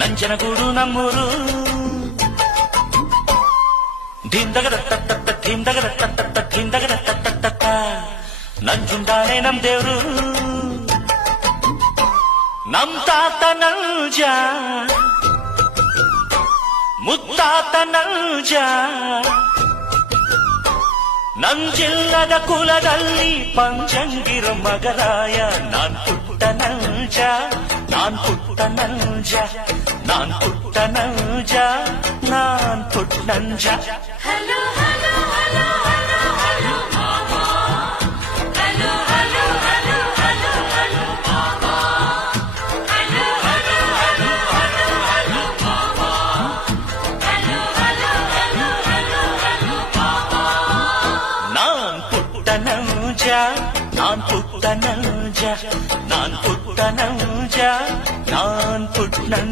ನಂಜನಗೂಡು ನಮ್ಮೂರು ನಂಜುಂಡಾನೆ ನಮ್ ದೇವ್ರು ನಮ್ ತಾತ ನಂಜ ಮುತ್ತಾತ ನಂಜ ನಂಜಿಲ್ಲದ ಕುಲದಲ್ಲಿ ಪಂಚಂಗಿರ ಮಗರಾಯ ನಾನ್ ಪುಟ್ಟ ನಂಜ ನಾನ್ ಪುಟ್ಟ ನಂಜ ನಾನ್ ಪುಟ್ಟ ನಂಜ ನಾನ್ ಪುಟ್ಟ ನಂಜ Hello, hello, hello, hello, hello, mama. Hello, hello, hello, hello, hello, mama. Hello, hello, hello, hello, hello, mama. Hello, hello, hello, hello, hello, mama. ನಾನ್ ಪುಟ್ಟ ನಂಜ ನಾನ್ ಪುಟ್ಟ ನಂಜ ನಾನ್ ಪುಟ್ಟ ನಂಜ ನಾನ್ ಪುಟ್ಟ ನಂಜ